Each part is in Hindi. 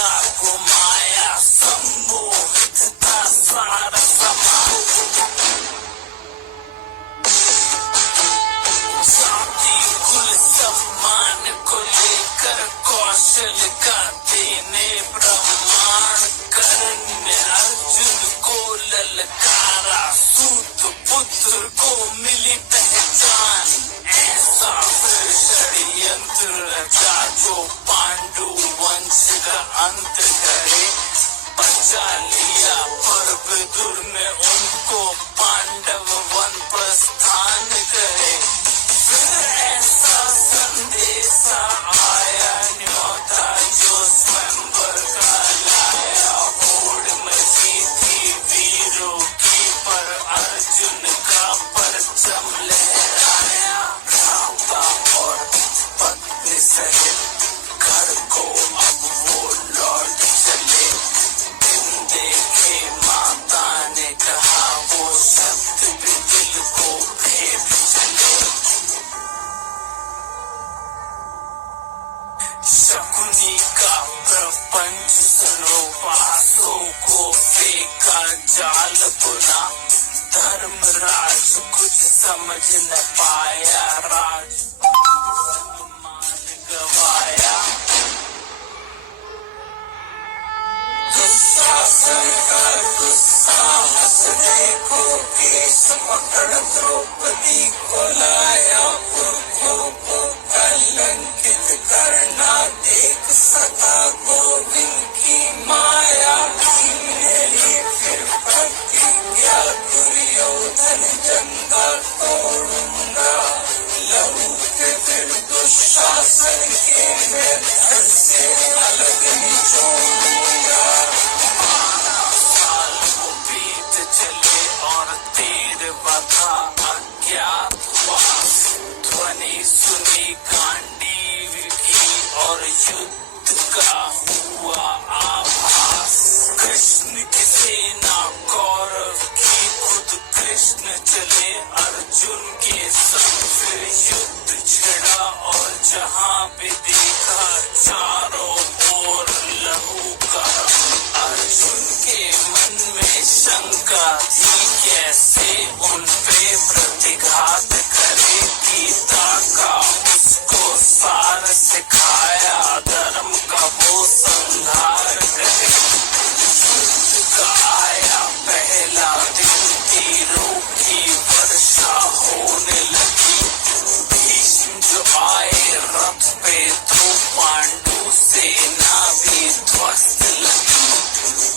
का घुमाया, सम्मोहित था सारा समाज। जाति कुल सम्मान को लेकर कौशल का देने प्रमाण, कर्ण अर्जुन को ललकारा, सूत पुत्र को मिली पहचान। ऐसा फिर षड्यंत्र रचा जो पांडु वंश का अंत करे, बचा लिया पर विदुर ने उनको, पांडव वन प्रस्थान करे। फिर ऐसा संदेशा आया, न्योता जो स्वयंवर का लाया, होड़ मची थी वीरों की, पर अर्जुन का परचम लहराया। भ्राता और पत्नी सहित घर को अब वो लौट चले, दिन देखे माता ने कहा, वो शब्द भी दिल को भेद चले। शकुनी का प्रपंच सुनो, बासों को फेंका जाल बुना, धर्मराज कुछ समझ न पाया, राज मान गवाया। दुशासन का दुस्साहस देखो, केस पकड़ द्रौपदी को लाया, पुरखों को कलंकित करना देख सका गोविंद की माया। मेरी फिर प्रतिज्ञा, दुर्योधन जंगा तोड़ूंगा, लहू के फिर दुशासन के मैं धड़ से अलग निचोड़ूंगा। 12 साल वो बीत चले और 13वां था अज्ञातवास, ध्वनि सुनी गांडीव की और युद्ध का हुआ आभास। कृष्ण की सेना कौरव की, खुद कृष्ण चले अर्जुन के संग, फिर युद्ध छिड़ा और जहां भी देखा चारों ओर लहू का। अर्जुन के मन में शंका थी, कैसे उन पे प्रतिघात करे, गीता का उसको सार सिखाया, धर्म का वो संहार करे। युद्ध का आया पहला दिन, तीरों की वर्षा होने लगी, भीष्म जो आए रथ पे, तो पांडु सेना भी ध्वस्त लगी।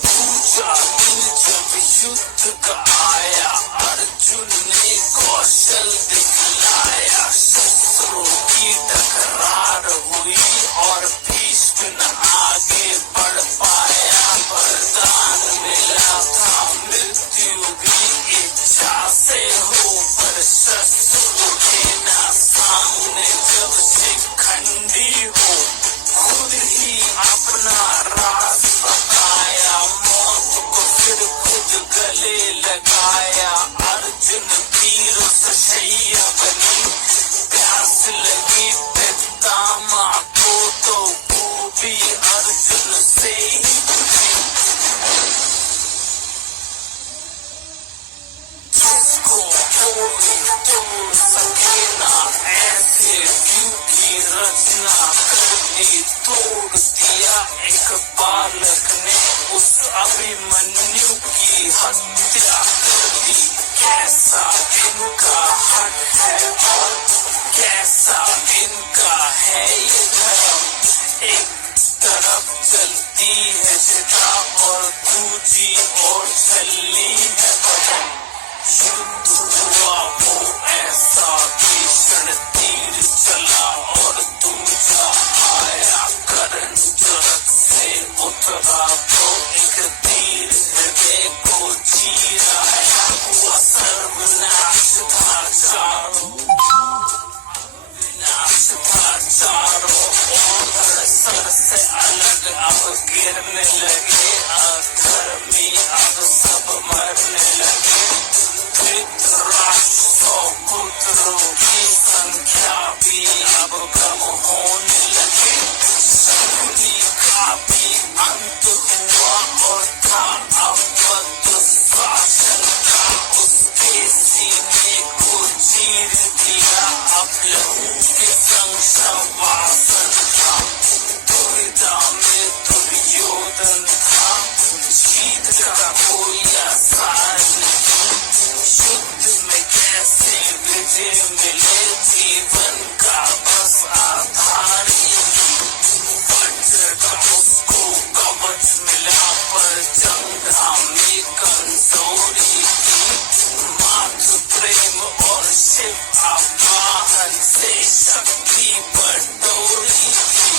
पूजा दिन जब युद्ध का आया, अर्जुन ने कौशल दिखलाया, शस्त्रों की टकरार हुई और भीष्म न आगे बढ़ पाया। वरदान मिला था मृत्यु भी इच्छा से हो, पर शस्त्र लेना सामने जब शिखंडी हो, खुद ही अपना राज बताया, मौत को फिर खुद गले लगाया। अर्जुन तीर से शैया बनी, प्यास लगी पितामा को, तो वो भी अर्जुन से ही बुझी। जिसको कोई तोड़ सके ना, ऐसे व्यू की रचना करनी, तोड़ दिया एक बालक ने, उस अभिमन्यु की हत्या कर दी। कैसा इनका हट है और कैसा इनका है ये धर्म। एक तरफ जलती है चिता और दूजी ओर चलनी है बदन। युद्ध हुआ वो ऐसा भीषण, तीर चला और दूजा आया, कर्ण जो रथ से उतरा तो एक तीर हृदय को चीराया। हुआ सर्वनाश था चारों, विनाश था चारों ओर, सर से अलग अब गिरने लगे, अधर्मी अब सब मरने लगे। धृतराष्ट्र 100 पुत्रों की संख्या भी अब कम होने लगे, शकुनी का भी अंत शवासन था, दुविधा में दुर्योधन था, जीत का कोई आसार नहीं, युद्ध में कैसे विजय मिले, जीवन का बस आधार ही, वज्र का उसको कवच मिला, पर जंगा में कमजोरी थी, मातृ प्रेम और शिव आवाहन से शक्ति बटोरी थी,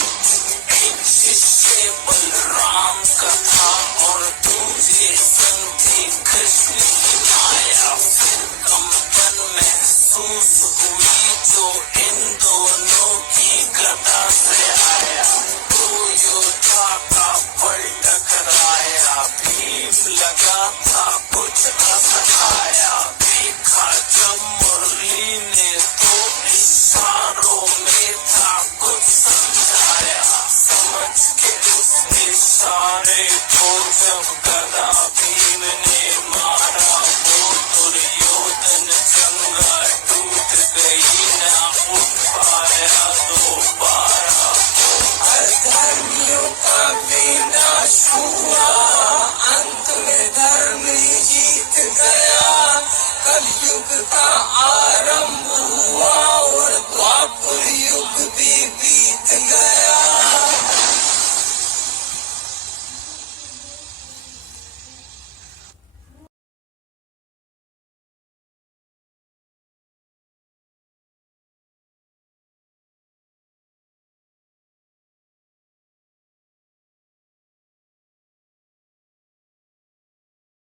एक शिष्य बलराम का था और दूसरे संग थी कृष्ण की माया, फिर कंपन महसूस हुई जो इन दोनों की गदा से आया, दो योद्धा का बल टकराया, भीम लगा था कुछ असहाया, देखा जब मुरली ने तो इशारों में था कुछ समझाया, समझ के उस इशारे को जब गदा भीम ने मारा, वो दुर्योधन जंगा टूट गई, ना उठ पाया दोबारा, अधर्मियों का विनाश हुआ, अंत में धर्म ही जीत गया, कलयुग का आरंभ हुआ और द्वापर